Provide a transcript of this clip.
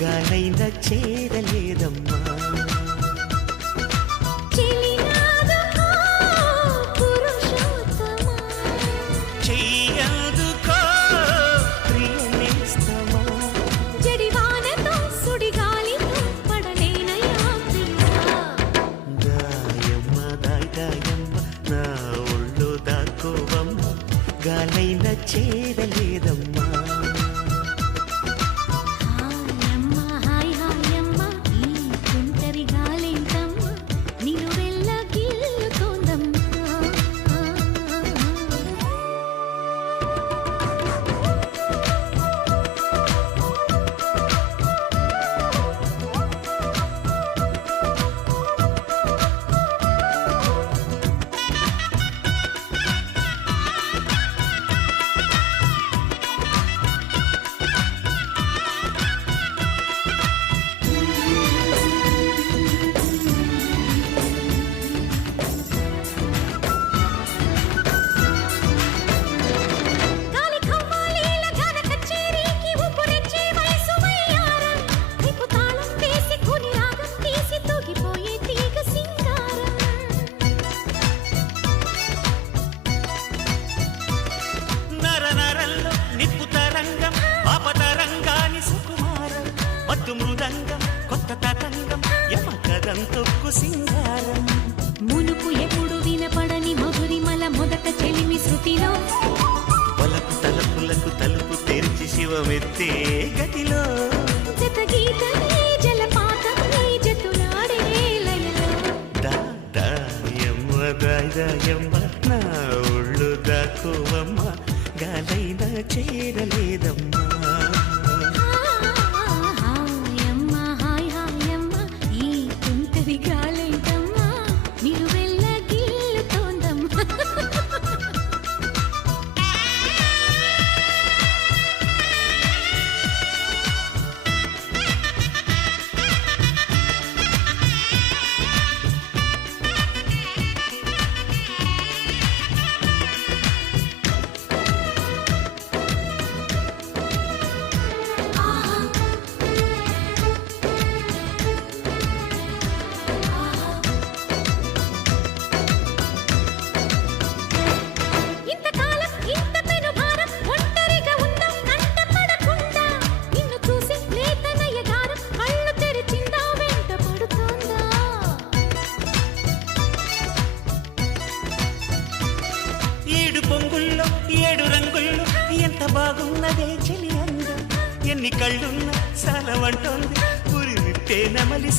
గాలైన చేరలేదమ్మా. చెయ్యదుకో ప్రియనేస్తమా, జడివానతో సుడిగాలితో పడలేనయ్యా ప్రియా. దాయమ్మ దాయమ్మ నా ఒళ్ళు దాకోవమ్మ, గాలైన చేరలేదమ్మా. మృదంగం కొత్త తతంగం యమకదం తొక్కు సింగారం, మునుపు ఎప్పుడు వినపడని మధురిమల మొదట చెలిమి శృతిలో, పలకు తలుపులకు తలుపు తెరిచి శివమెత్తే గతిలో, జత గీతమే జలపాతమే జతులాడే లయలో. దాయమ్మ దాయమ్మ నా ఒళ్ళు దాకోవమ్మ, గాలైన చేరలేదమ్మా. పొంగుల్లో ఏడు రంగుల్లో ఎంత బాగున్నదే చెలి అందం, ఎన్ని కళ్ళున్నా చాలా వంటోంది పురి విప్పే నమలి